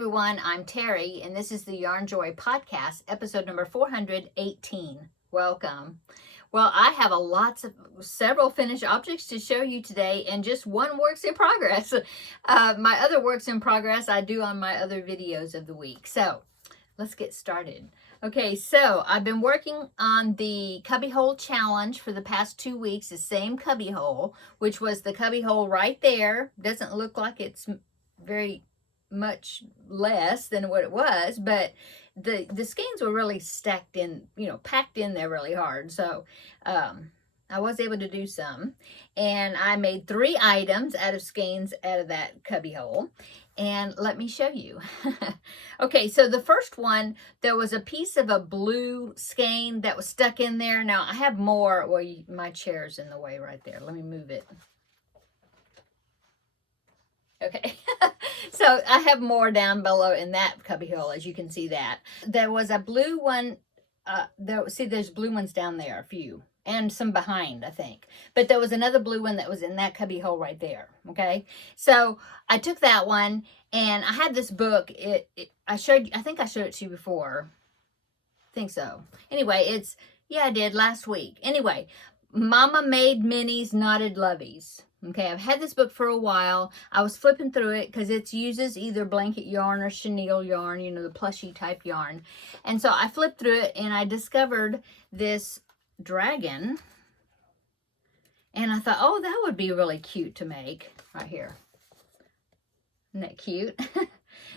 everyone, I'm Terry, and this is the Yarn Joy Podcast, episode number 418. Welcome. Well, I have several finished objects to show you today, and just one works in progress. My other works in progress I do on my other videos of the week. So, let's get started. Okay, so I've been working on the cubby hole challenge for the past 2 weeks, the same cubby hole, which was the cubby hole right there. Doesn't look like it's very much less than what it was, but the skeins were really stacked in, packed in there really hard. So I was able to do some, and I made 3 items out of skeins out of that cubby hole, and let me show you. Okay, so the first one, there was a piece of a blue skein that was stuck in there. Now I have more. Well, my chair's in the way right there. Let me move it. Okay, so I have more down below in that cubby hole, as you can see that. There was a blue one, there's blue ones down there, a few, and some behind, I think. But there was another blue one that was in that cubby hole right there, okay? So I took that one, and I had this book. I think I showed it to you before. I think so. Anyway, I did last week. Anyway, Mama Made Minis Knotted Loveys. Okay, I've had this book for a while. I was flipping through it because it uses either blanket yarn or chenille yarn, the plushy type yarn. And so I flipped through it and I discovered this dragon. And I thought, oh, that would be really cute to make right here. Isn't that cute?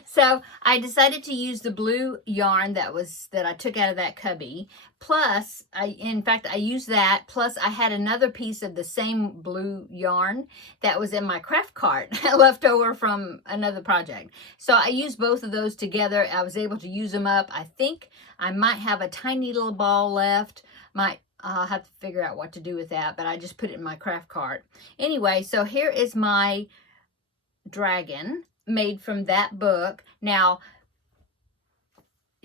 So I decided to use the blue yarn that I took out of that cubby. Plus, I used that. Plus, I had another piece of the same blue yarn that was in my craft cart left over from another project. So I used both of those together. I was able to use them up. I think I might have a tiny little ball left. I'll have to figure out what to do with that, but I just put it in my craft cart. Anyway, so here is my dragon made from that book. Now,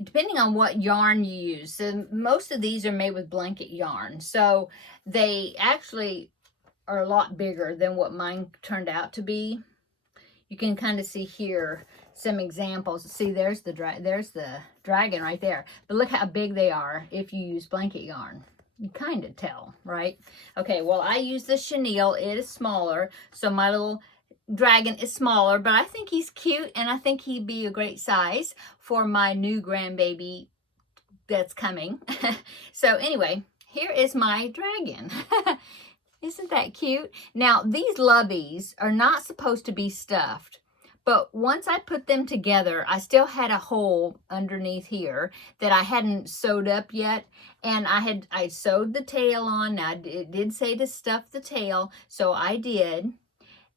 depending on what yarn you use, so most of these are made with blanket yarn, so they actually are a lot bigger than what mine turned out to be. You can kind of see here some examples. See, there's the dragon right there, but look how big they are if you use blanket yarn. You kind of tell, right? Okay, well, I use the chenille. It is smaller, so my little dragon is smaller, but I think he's cute, and I think he'd be a great size for my new grandbaby that's coming. So anyway, here is my dragon. Isn't that cute? Now, these loveys are not supposed to be stuffed, but once I put them together, I still had a hole underneath here that I hadn't sewed up yet, and I sewed the tail on. Now, it did say to stuff the tail, so I did.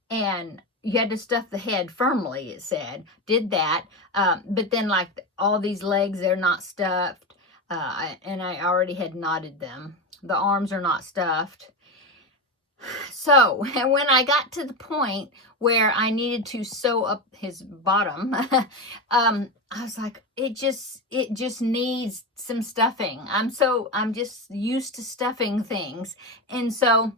And you had to stuff the head firmly, it said. Did that. But then, like, all these legs, they're not stuffed. And I already had knotted them. The arms are not stuffed. So, when I got to the point where I needed to sew up his bottom, I was like, it just needs some stuffing. I'm just used to stuffing things. And so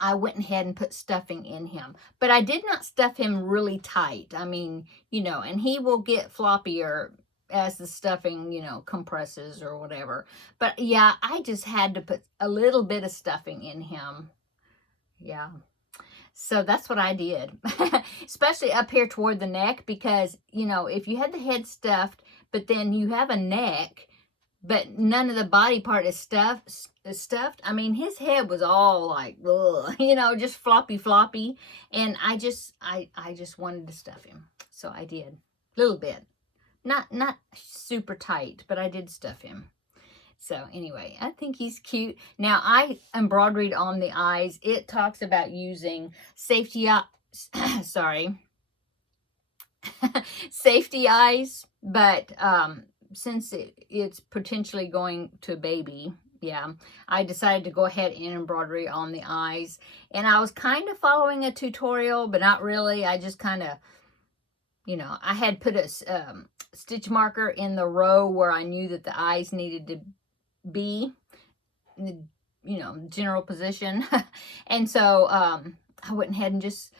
I went ahead and put stuffing in him. But I did not stuff him really tight. I mean, and he will get floppier as the stuffing, compresses or whatever. But yeah, I just had to put a little bit of stuffing in him. Yeah. So that's what I did. Especially up here toward the neck, because, if you had the head stuffed, but then you have a neck, but none of the body part is stuffed. I mean, his head was all like, ugh, just floppy. And I just wanted to stuff him. So I did. A little bit. Not super tight, but I did stuff him. So anyway, I think he's cute. Now, I embroidered on the eyes. It talks about using safety eyes, but since it's potentially going to baby, yeah, I decided to go ahead and embroidery on the eyes. And I was kind of following a tutorial, but not really. I just kind of, I had put a stitch marker in the row where I knew that the eyes needed to be, general position. And so I went ahead and just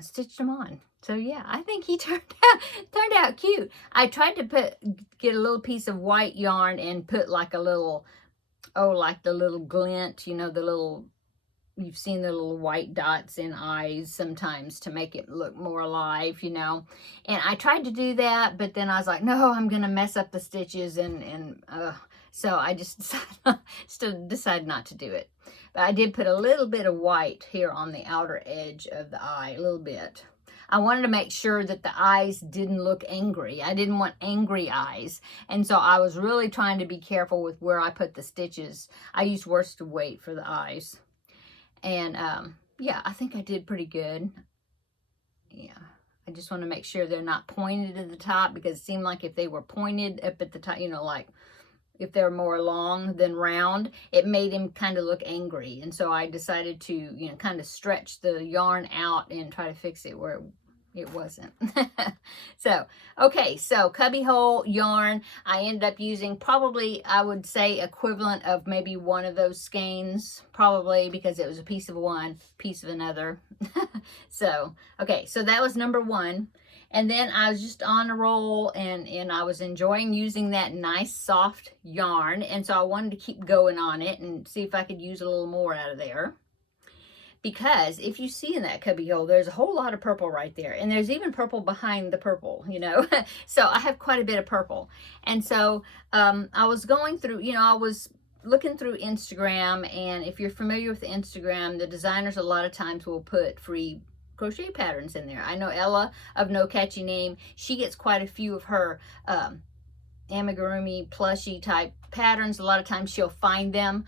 stitched them on. So yeah, I think he turned out cute. I tried to get a little piece of white yarn and put like a little, oh, like the little glint, you know, the little, you've seen the little white dots in eyes sometimes to make it look more alive, you know. And I tried to do that, but then I was like, no, I'm gonna mess up the stitches, and so I just decided not to do it. But I did put a little bit of white here on the outer edge of the eye, a little bit. I wanted to make sure that the eyes didn't look angry. I didn't want angry eyes. And so I was really trying to be careful with where I put the stitches. I used worsted weight for the eyes. And yeah, I think I did pretty good. Yeah, I just want to make sure they're not pointed at the top, because it seemed like if they were pointed up at the top, you know, like if they're more long than round, it made him kind of look angry. And so I decided to, you know, kind of stretch the yarn out and try to fix it where it wasn't. So, okay, so cubbyhole yarn, I ended up using probably, I would say, equivalent of maybe one of those skeins, probably, because it was a piece of one, piece of another. So, okay, so that was number one. And then I was just on a roll, and I was enjoying using that nice soft yarn. And so I wanted to keep going on it and see if I could use a little more out of there. Because if you see in that cubby hole, there's a whole lot of purple right there. And there's even purple behind the purple, you know. So I have quite a bit of purple. And so I was going through, you know, I was looking through Instagram. And if you're familiar with Instagram, the designers a lot of times will put free crochet patterns in there. I know Ella of No Catchy Name, she gets quite a few of her amigurumi plushy type patterns. A lot of times she'll find them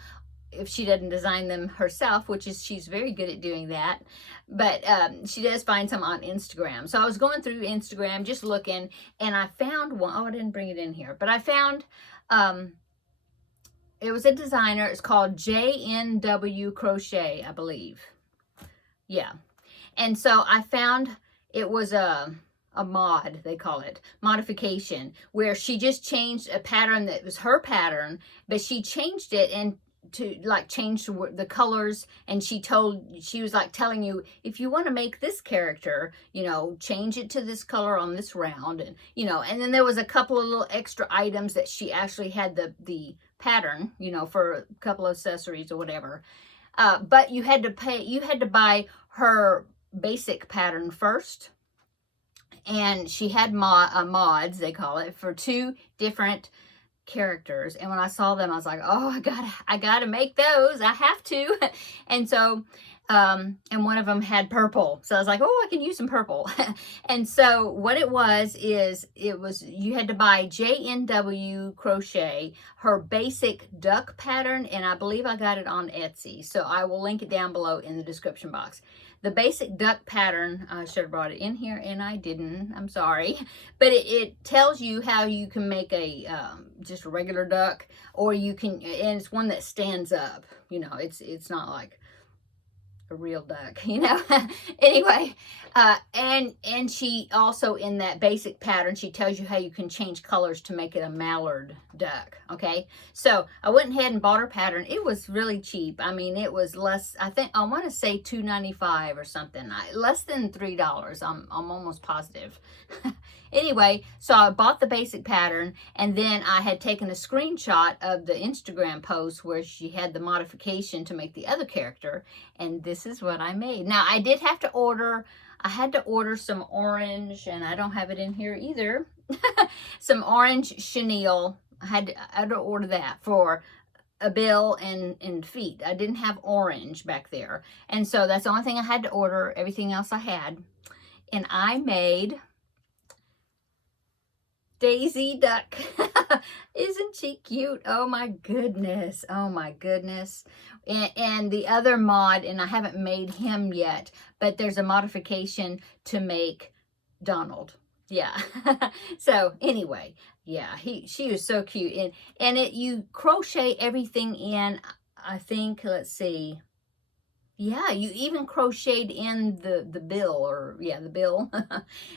if she doesn't design them herself, which is, she's very good at doing that. But she does find some on Instagram. So I was going through Instagram just looking, and I found one. Oh, I didn't bring it in here, but I found it was a designer. It's called JNW Crochet, I believe. Yeah. And so I found it was a mod, they call it, modification, where she just changed a pattern that was her pattern, but she changed it and to like change the colors. And she was like telling you, if you want to make this character, you know, change it to this color on this round, and you know. And then there was a couple of little extra items that she actually had the pattern, you know, for a couple of accessories or whatever. But you had to buy her basic pattern first, and she had mods, they call it, for 2 different characters. And when I saw them, I was like, oh, I gotta make those. I have to. And so and one of them had purple, so I was like, oh, I can use some purple. And so what it was is, you had to buy JNW Crochet, her basic duck pattern, and I believe I got it on Etsy, so I will link it down below in the description box. The basic duck pattern, I should have brought it in here, and I didn't. I'm sorry. But it tells you how you can make a just a regular duck, or you can, and it's one that stands up. You know, it's not like a real duck, you know. Anyway, and she also, in that basic pattern, she tells you how you can change colors to make it a mallard duck. Okay, so I went ahead and bought her pattern. It was really cheap. I mean, it was less, I think, I want to say $2.95 or something, less than $3. I'm almost positive. Anyway, so I bought the basic pattern, and then I had taken a screenshot of the Instagram post where she had the modification to make the other character, and this is what I made. Now, I did have to order, I had to order some orange, and I don't have it in here either, some orange chenille. I had to order that for a bill and feet. I didn't have orange back there, and so that's the only thing I had to order. Everything else I had, and I made Daisy Duck. Isn't she cute? Oh my goodness. Oh my goodness. And the other mod, and I haven't made him yet, but there's a modification to make Donald. Yeah. So anyway, yeah, she was so cute. And you crochet everything in, I think, let's see. Yeah, you even crocheted in the bill, or yeah, the bill.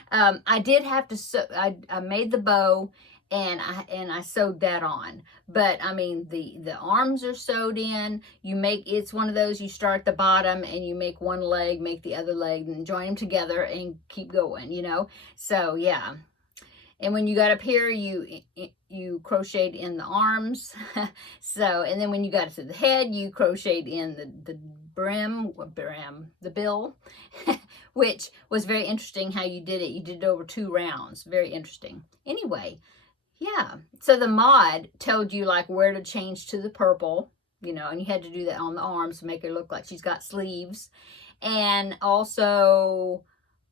I did have to I made the bow, and I sewed that on. But I mean, the arms are sewed in. You make, it's one of those, you start at the bottom and you make one leg, make the other leg, and join them together and keep going, you know. So yeah. And when you got up here, you crocheted in the arms. So, and then when you got to the head, you crocheted in the the bill, which was very interesting how you did it. You did it over 2 rounds. Very interesting. Anyway, yeah. So the mod told you like where to change to the purple, you know, and you had to do that on the arms to make it look like she's got sleeves, and also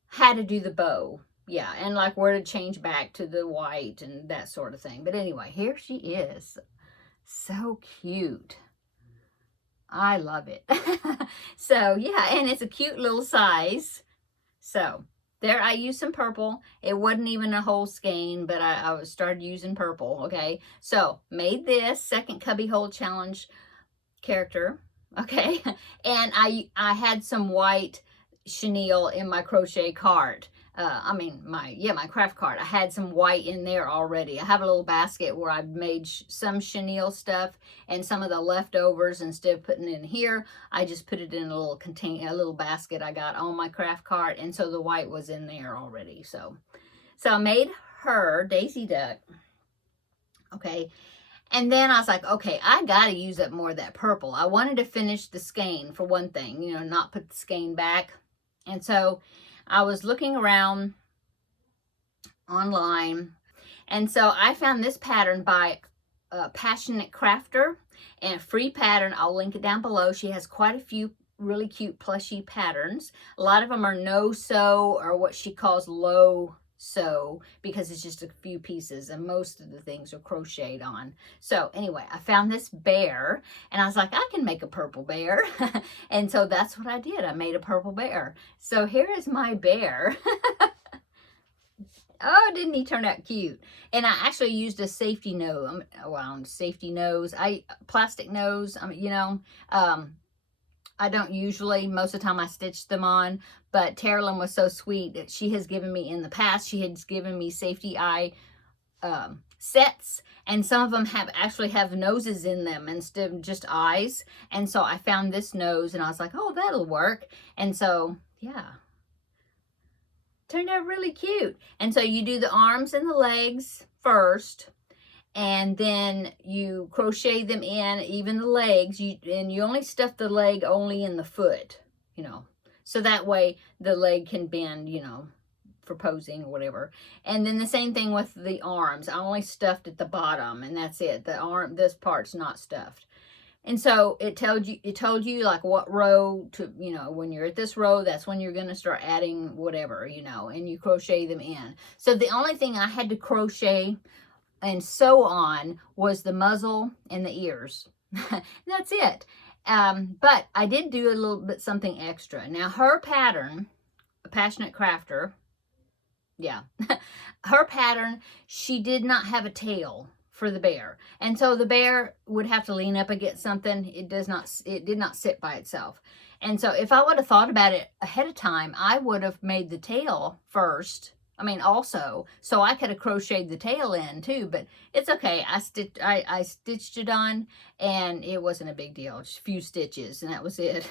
how to do the bow. Yeah, and like where to change back to the white and that sort of thing. But anyway, here she is. So cute. I love it. So yeah, and it's a cute little size. So there, I used some purple. It wasn't even a whole skein, but I started using purple, okay? So made this second Cubby Hole Challenge character, okay? And I had some white chenille in my crochet cart. My craft cart. I had some white in there already. I have a little basket where I've made some chenille stuff, and some of the leftovers, instead of putting it in here, I just put it in a little a little basket I got on my craft cart, and so the white was in there already. So I made her Daisy Duck. Okay. And then I was like, okay, I got to use up more of that purple. I wanted to finish the skein for one thing, you know, not put the skein back. And so I was looking around online, and so I found this pattern by Passionate Crafter, and a free pattern. I'll link it down below. She has quite a few really cute plushy patterns. A lot of them are no sew, or what she calls low sew, because it's just a few pieces, and most of the things are crocheted on. So anyway, I found this bear, and I was like, I can make a purple bear. And so that's what I did. I made a purple bear. So here is my bear. Oh, didn't he turn out cute? And I actually used a safety nose, plastic nose, you know, I don't usually, most of the time I stitch them on, but Terri was so sweet that she has given me, in the past, she has given me safety eye sets, and some of them actually have noses in them instead of just eyes. And so I found this nose, and I was like, oh, that'll work. And so, yeah, turned out really cute. And so you do the arms and the legs first, and then you crochet them in, even the legs, and you only stuff the leg only in the foot, you know, so that way the leg can bend, you know, for posing or whatever. And then the same thing with the arms. I only stuffed at the bottom, and that's it. The arm, this part's not stuffed. And so it told you like what row to, you know, when you're at this row, that's when you're going to start adding whatever, you know, and you crochet them in. So the only thing I had to crochet and sew on was the muzzle and the ears. That's it. But I did do a little bit something extra. Now her pattern, Passionate Crafter, yeah, her pattern, she did not have a tail for the bear, and so the bear would have to lean up against something. It did not sit by itself. And so if I would have thought about it ahead of time, I would have made the tail first. I mean, also, so I could have crocheted the tail in too, but it's okay. I stitched it on, and it wasn't a big deal. Just a few stitches, and that was it.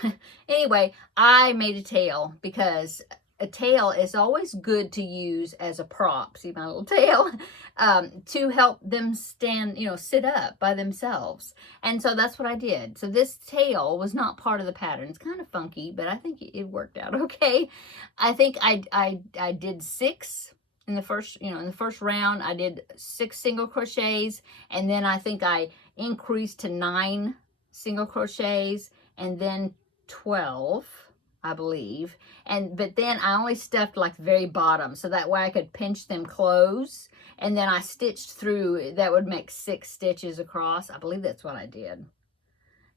Anyway, I made a tail because a tail is always good to use as a prop. See my little tail? To help them stand, you know, sit up by themselves. And so that's what I did. So this tail was not part of the pattern. It's kind of funky, but I think it worked out okay. I think I did 6 in the first, you know, in the first round. I did 6 single crochets, and then I think I increased to 9 single crochets, and then 12, I believe. But then I only stuffed like the very bottom, so that way I could pinch them close, and then I stitched through. That would make 6 stitches across. I believe that's what I did.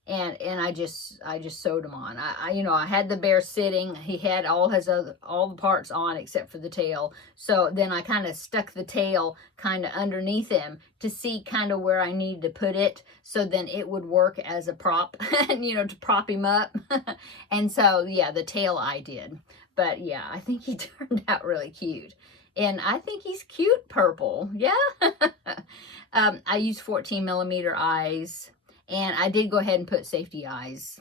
And I just sewed them on. You know, I had the bear sitting. He had all the parts on except for the tail. So then I kind of stuck the tail kind of underneath him to see kind of where I needed to put it, so then it would work as a prop, you know, to prop him up. And so yeah, the tail I did. But yeah, I think he turned out really cute. And I think he's cute purple. Yeah. I used 14 millimeter eyes, and I did go ahead and put safety eyes.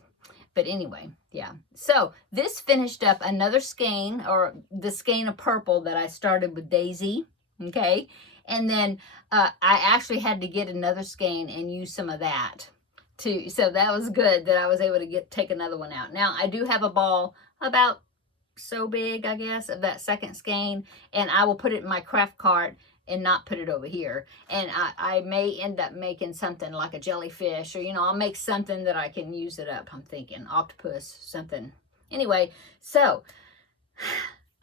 But anyway, yeah. So this finished up another skein, or the skein of purple that I started with Daisy. Okay. And then I actually had to get another skein and use some of that too. So that was good that I was able to take another one out. Now I do have a ball about so big, I guess, of that second skein, and I will put it in my craft cart and not put it over here. And I may end up making something like a jellyfish, or, you know, I'll make something that I can use it up. I'm thinking octopus, something. Anyway, so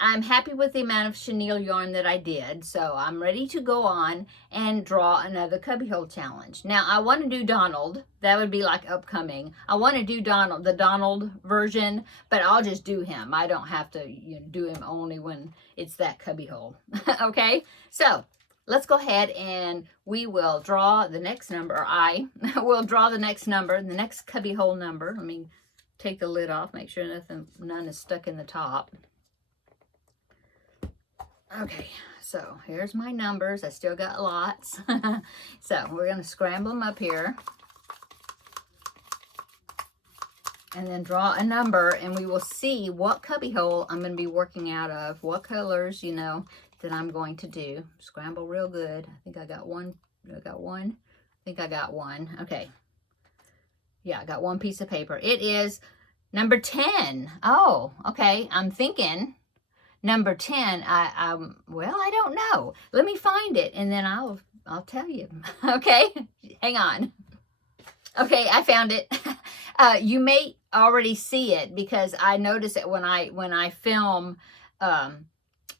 I'm happy with the amount of chenille yarn that I did, so I'm ready to go on and draw another cubbyhole challenge. Now, I want to do Donald. That would be like upcoming. I want to do Donald, the Donald version, but I'll just do him. I don't have to, you know, do him only when it's that cubbyhole. Okay, so let's go ahead and we will draw the next number, or I will draw the next number, the next cubbyhole number. Let me take the lid off, make sure none is stuck in the top. Okay, so here's my numbers. I still got lots. So we're going to scramble them up here. And then draw a number, and we will see what cubbyhole I'm going to be working out of. What colors, you know, that I'm going to do. Scramble real good. I think I got one. I got one. I think I got one. Okay. Yeah, I got one piece of paper. It is number 10. Oh, okay. I'm thinking... Number 10, well, I don't know. Let me find it, and then I'll tell you. Okay, hang on. Okay, I found it. You may already see it because I notice it when I film.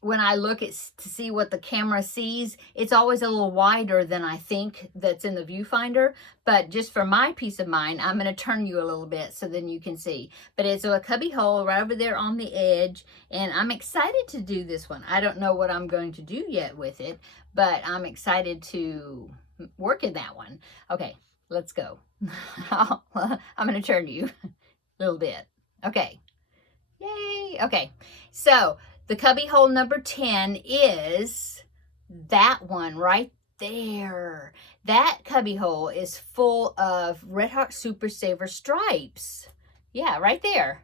When I look to see what the camera sees, it's always a little wider than I think that's in the viewfinder. But just for my peace of mind, I'm going to turn you a little bit so then you can see. But it's a cubby hole right over there on the edge, and I'm excited to do this one. I don't know what I'm going to do yet with it, but I'm excited to work in that one. Okay, let's go. I'm going to turn you a little bit. Okay. Yay. Okay, so the cubby hole number 10 is that one right there. That cubby hole is full of Red Heart Super Saver stripes. Yeah, right there.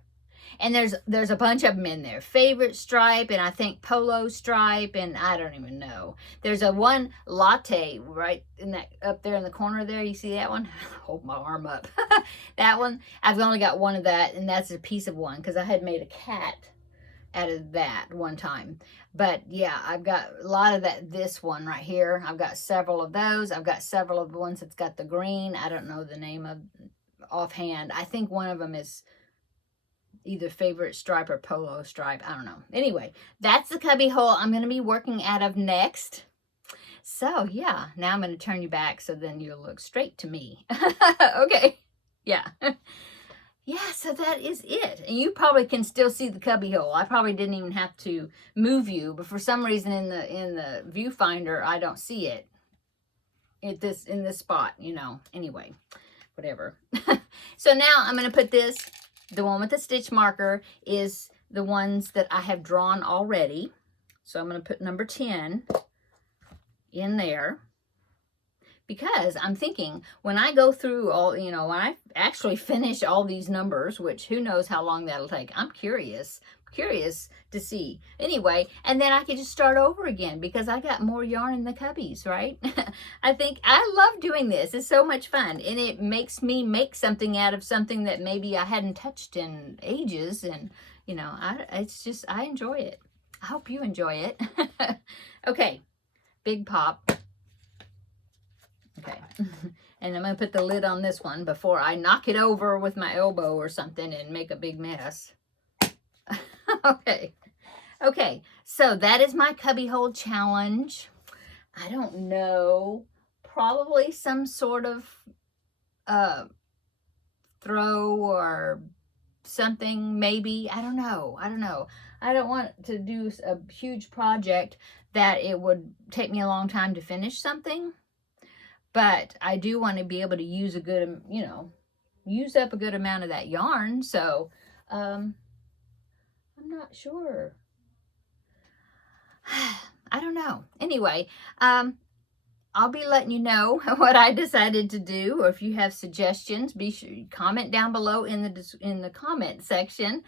And there's a bunch of them in there. Favorite stripe, and I think polo stripe, and I don't even know. There's a one latte right in that, up there in the corner there. You see that one? Hold my arm up. That one, I've only got one of that, and that's a piece of one because I had made a cat out of that one time. But yeah, I've got a lot of this one right here. I've got several of those. I've got several of the ones that's got the green. I don't know the name of offhand. I think one of them is either favorite stripe or polo stripe. I don't know. Anyway, that's the cubby hole I'm going to be working out of next. So yeah, now I'm going to turn you back so then you'll look straight to me. Okay. Yeah. Yeah, so that is it. And you probably can still see the cubby hole. I probably didn't even have to move you, but for some reason in the viewfinder, I don't see it. In this spot, you know. Anyway, whatever. So now I'm going to put this, the one with the stitch marker is the ones that I have drawn already. So I'm going to put number 10 in there. Because I'm thinking when I go through all, you know, when I actually finish all these numbers, which who knows how long that'll take. I'm curious to see. Anyway, and then I can just start over again because I got more yarn in the cubbies, right? I think I love doing this. It's so much fun. And it makes me make something out of something that maybe I hadn't touched in ages. And, you know, I enjoy it. I hope you enjoy it. Okay, big pop. Okay, and I'm going to put the lid on this one before I knock it over with my elbow or something and make a big mess. Okay, so that is my cubbyhole challenge. I don't know, probably some sort of throw or something, maybe. I don't know. I don't want to do a huge project that it would take me a long time to finish something. But I do want to be able to use a good, you know, use up a good amount of that yarn. So, I'm not sure. I don't know. Anyway, I'll be letting you know what I decided to do, or if you have suggestions, be sure you comment down below in the comment section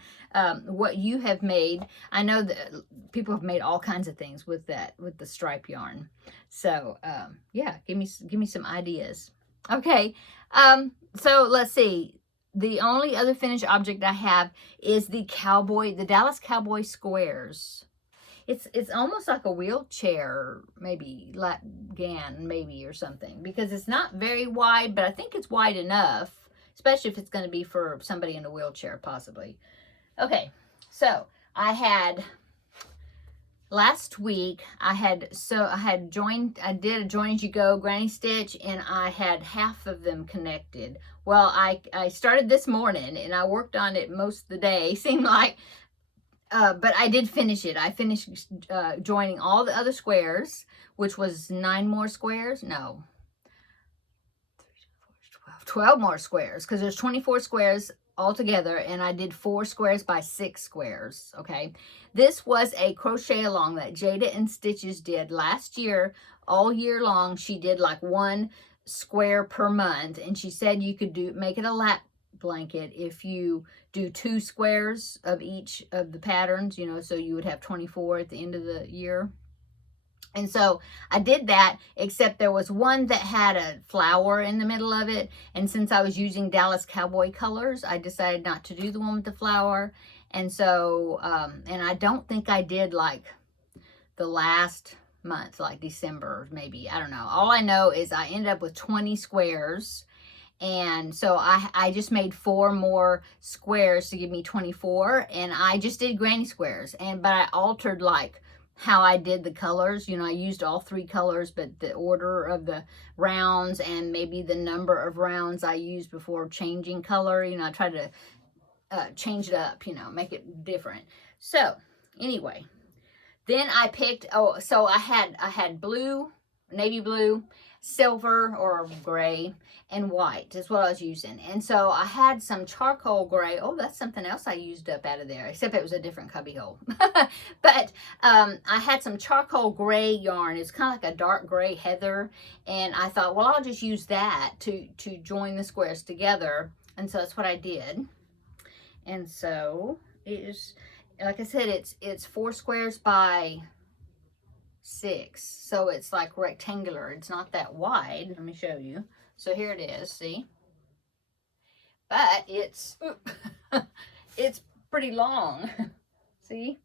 what you have made. I know that people have made all kinds of things with the stripe yarn. So yeah, give me some ideas. Okay, so let's see. The only other finished object I have is the Dallas Cowboy squares. It's almost like a wheelchair, maybe like GAN, maybe, or something, because it's not very wide, but I think it's wide enough, especially if it's going to be for somebody in a wheelchair, possibly. Okay, so last week I did a join as you go granny stitch, and I had half of them connected. Well, I started this morning and I worked on it most of the day, seemed like. But I did finish it. I finished joining all the other squares, which was 9 more squares. No, 12 more squares, because there's 24 squares altogether, and I did 4 squares by 6 squares. Okay, this was a crochet along that Jada and Stitches did last year. All year long, she did like 1 square per month, and she said you could make it a lap blanket if you do 2 squares of each of the patterns, you know, so you would have 24 at the end of the year. And so I did that, except there was one that had a flower in the middle of it, and since I was using Dallas Cowboy colors, I decided not to do the one with the flower. And so and I don't think I did like the last month, like December maybe, I don't know. All I know is I ended up with 20 squares. And so I just made 4 more squares to give me 24, and I just did granny squares, but I altered like how I did the colors. You know, I used all 3 colors, but the order of the rounds and maybe the number of rounds I used before changing color, you know, I tried to change it up, you know, make it different. So anyway, then I picked, so I had blue, navy blue, silver or gray, and white is what I was using. And so I had some charcoal gray. Oh, that's something else I used up out of there, except it was a different cubby hole. But I had some charcoal gray yarn. It's kind of like a dark gray heather, and I thought, well, I'll just use that to join the squares together. And so that's what I did. And so it is, like I said, it's 4 squares by 6, so it's like rectangular. It's not that wide. Let me show you. So here it is, see? But it's it's pretty long. See?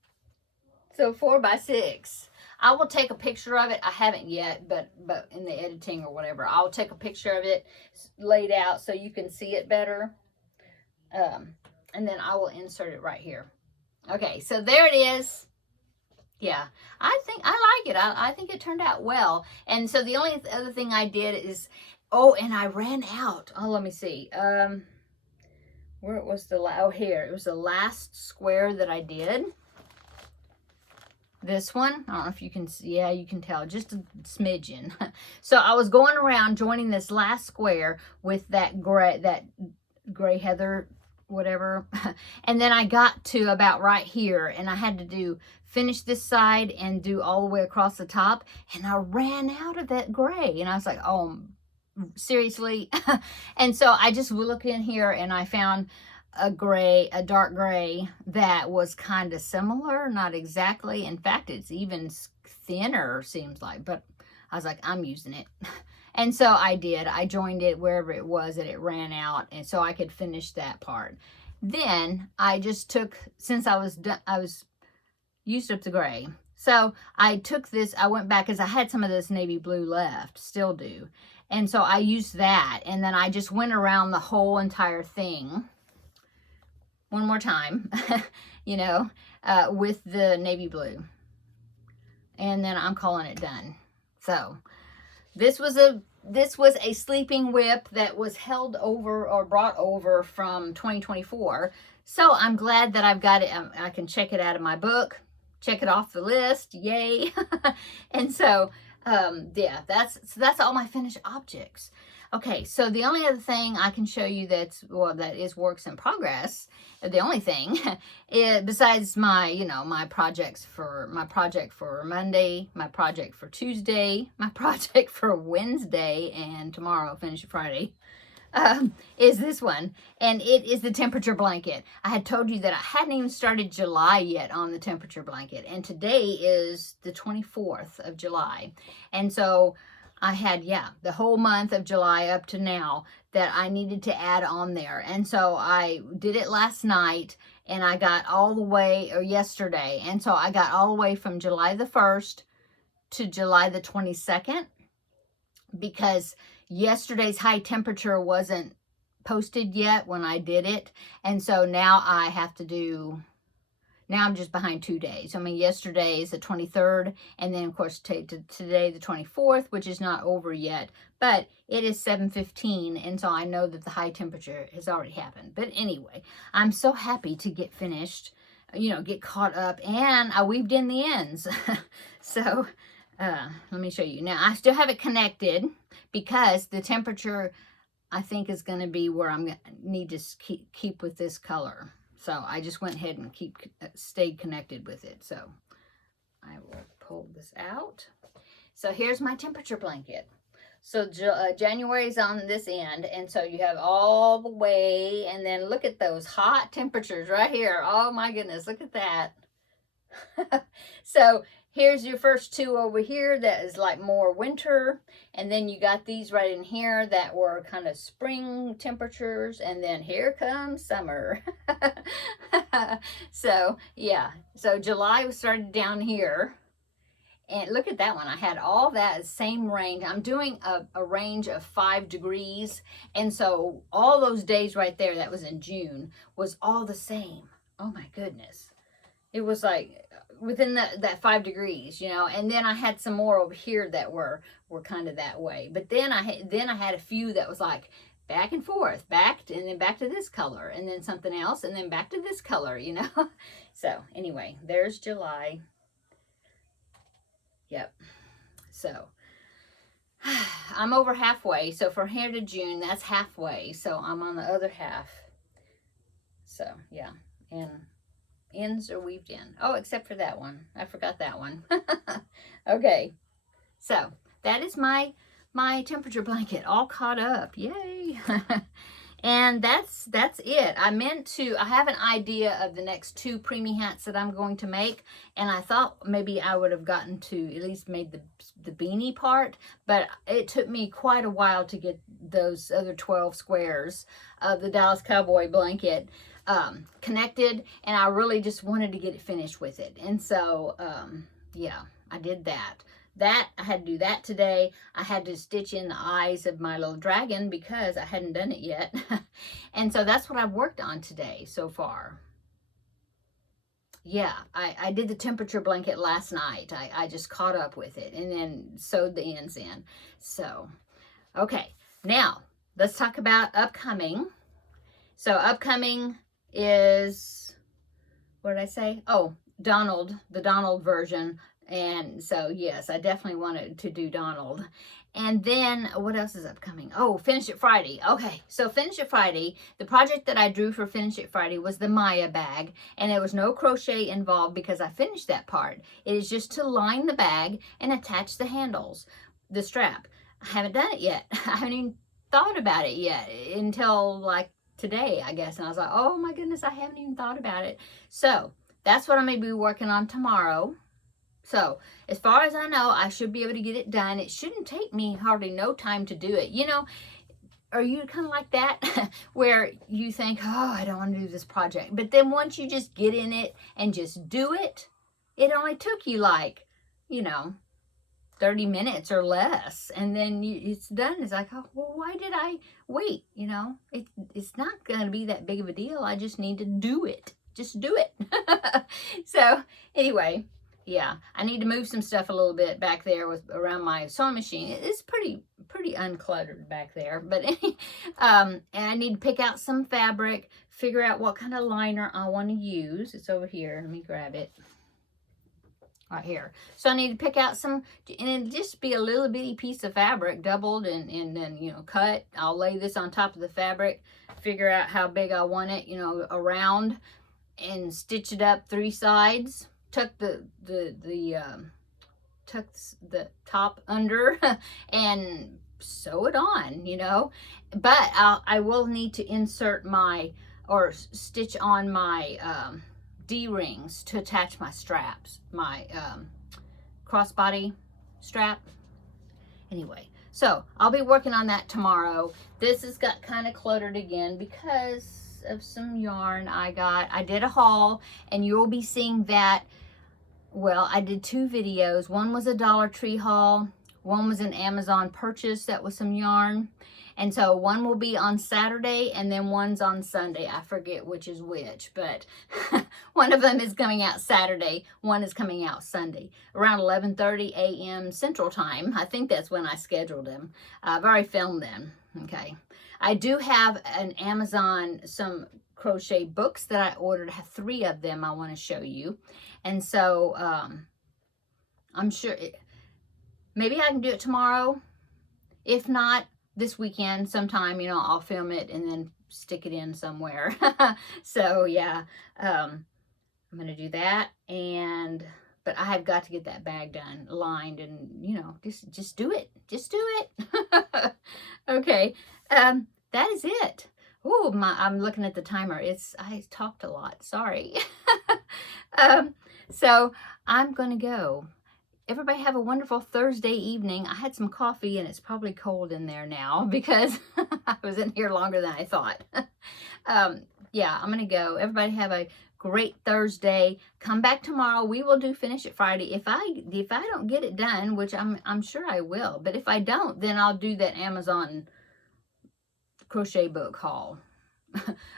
So 4 by 6. I will take a picture of it. I haven't yet, but in the editing or whatever, I'll take a picture of it laid out so you can see it better. And then I will insert it right here. Okay, so there it is. Yeah, I think I like it. I think it turned out well. And so the only other thing I did is, and I ran out. Oh, let me see. Where it was here. It was the last square that I did. This one. I don't know if you can see. Yeah, you can tell. Just a smidgen. So I was going around joining this last square with that gray heather, whatever. And then I got to about right here, and I had to finish this side and do all the way across the top, and I ran out of that gray, and I was like, oh, seriously? And so I just looked in here, and I found a dark gray that was kind of similar, not exactly. In fact, it's even thinner, seems like, but I was like, I'm using it. And so I did. I joined it wherever it was that it ran out, and so I could finish that part. Then I just took, since I was used up the gray, so I took this, I went back, because I had some of this navy blue left, still do. And so I used that, and then I just went around the whole entire thing one more time, you know, with the navy blue. And then I'm calling it done. So this was a sleeping whip that was held over or brought over from 2024. So I'm glad that I've got it. I can check it out of my book, check it off the list. Yay. And so, yeah, that's all my finished objects. Okay, so the only other thing I can show you that is works in progress, the only thing, is, besides my, my project for Monday, my project for Tuesday, my project for Wednesday, and tomorrow, finish it Friday, is this one. And it is the temperature blanket. I had told you that I hadn't even started July yet on the temperature blanket. And today is the 24th of July. And so I had, the whole month of July up to now that I needed to add on there. And so I did it last night, and I got all the way, or yesterday. And so I got all the way from July the 1st to July the 22nd, because yesterday's high temperature wasn't posted yet when I did it. And so now I have to do, now I'm just behind 2 days. I mean, yesterday is the 23rd, and then of course today the 24th, which is not over yet, but it is 7:15, and so I know that the high temperature has already happened. But anyway, I'm so happy to get finished, get caught up, and I weaved in the ends. So let me show you. Now, I still have it connected because the temperature, I think, is going to be where I'm going to need to keep with this color. So I just went ahead and stayed connected with it. So I will pull this out. So here's my temperature blanket. So January is on this end, and so you have all the way, and then look at those hot temperatures right here. Oh my goodness, look at that. So here's your first two over here that is like more winter, and then you got these right in here that were kind of spring temperatures, and then here comes summer. So yeah, so July started down here, and look at that one. I had all that same range. I'm doing a range of 5 degrees, and so all those days right there, that was in June, was all the same. Oh my goodness. It was like within that 5 degrees, and then I had some more over here that were kind of that way. But then I had a few that was like back and forth, and then back to this color, and then something else, and then back to this color, So anyway, there's July. Yep. So I'm over halfway. So from here to June, that's halfway. So I'm on the other half. So yeah, and ends are weaved in. Oh, except for that one. I forgot that one. Okay. So that is my temperature blanket all caught up. Yay. And that's it. I have an idea of the next 2 preemie hats that I'm going to make, and I thought maybe I would have gotten to at least made the beanie part, but it took me quite a while to get those other 12 squares of the Dallas Cowboy blanket connected, and I really just wanted to get it finished with it. And so yeah, I did that. I had to do that today. I had to stitch in the eyes of my little dragon because I hadn't done it yet. And so that's what I've worked on today so far. Yeah, I did the temperature blanket last night. I just caught up with it and then sewed the ends in. So, okay, now let's talk about upcoming. So upcoming is, what did I say? Oh, the Donald version. And so, yes, I definitely wanted to do Donald. And then, what else is upcoming? Oh, Finish It Friday. Okay, so Finish It Friday, the project that I drew for Finish It Friday was the Maya bag. And there was no crochet involved because I finished that part. It is just to line the bag and attach the handles, the strap. I haven't done it yet. I haven't even thought about it yet until like today, I guess. And I was like, oh my goodness, I haven't even thought about it. So, that's what I'm going to be working on tomorrow. So, as far as I know, I should be able to get it done. It shouldn't take me hardly no time to do it. Are you kind of like that? Where you think, oh, I don't want to do this project. But then once you just get in it and just do it, it only took you like, 30 minutes or less. And then it's done. It's like, oh, well, why did I wait? It's not going to be that big of a deal. I just need to do it. Just do it. So, anyway. Yeah, I need to move some stuff a little bit back there around my sewing machine. It's pretty uncluttered back there, but and I need to pick out some fabric, figure out what kind of liner I want to use. It's over here. Let me grab it. right here. So I need to pick out some, and it'll just be a little bitty piece of fabric, doubled and then, you know, cut. I'll lay this on top of the fabric, figure out how big I want it, you know, around, and stitch it up 3 sides. Tuck tuck the top under and sew it on, you know. But I will need to insert my, or stitch on my D-rings to attach my straps, my crossbody strap. Anyway, so I'll be working on that tomorrow. This has got kind of cluttered again because of some yarn I got. I did a haul, and you'll be seeing that. Well, I did 2 videos. One was a Dollar Tree haul. One was an Amazon purchase that was some yarn. And so one will be on Saturday, and then one's on Sunday. I forget which is which, but one of them is coming out Saturday. One is coming out Sunday around 11:30 a.m. Central Time. I think that's when I scheduled them. I've already filmed them. Okay. I do have an Amazon, some crochet books that I ordered. I have 3 of them I want to show you. And so I'm sure maybe I can do it tomorrow. If not, this weekend sometime, you know, I'll film it and then stick it in somewhere. So yeah, I'm going to do that. But I have got to get that bag done, lined, and, you know, just do it. Just do it. Okay. That is it. Oh, I'm looking at the timer. I talked a lot. Sorry. So I'm going to go. Everybody have a wonderful Thursday evening. I had some coffee, and it's probably cold in there now because I was in here longer than I thought. Yeah, I'm going to go. Everybody have a great Thursday. Come back tomorrow. We will do Finish It Friday. If I don't get it done, which I'm sure I will, but if I don't, then I'll do that Amazon crochet book haul.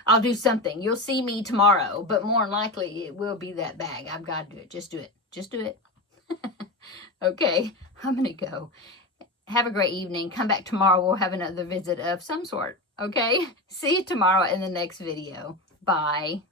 I'll do something. You'll see me tomorrow, but more than likely it will be that bag. I've got to do it. Just do it. Just do it. Okay, I'm going to go. Have a great evening. Come back tomorrow. We'll have another visit of some sort. Okay? See you tomorrow in the next video. Bye.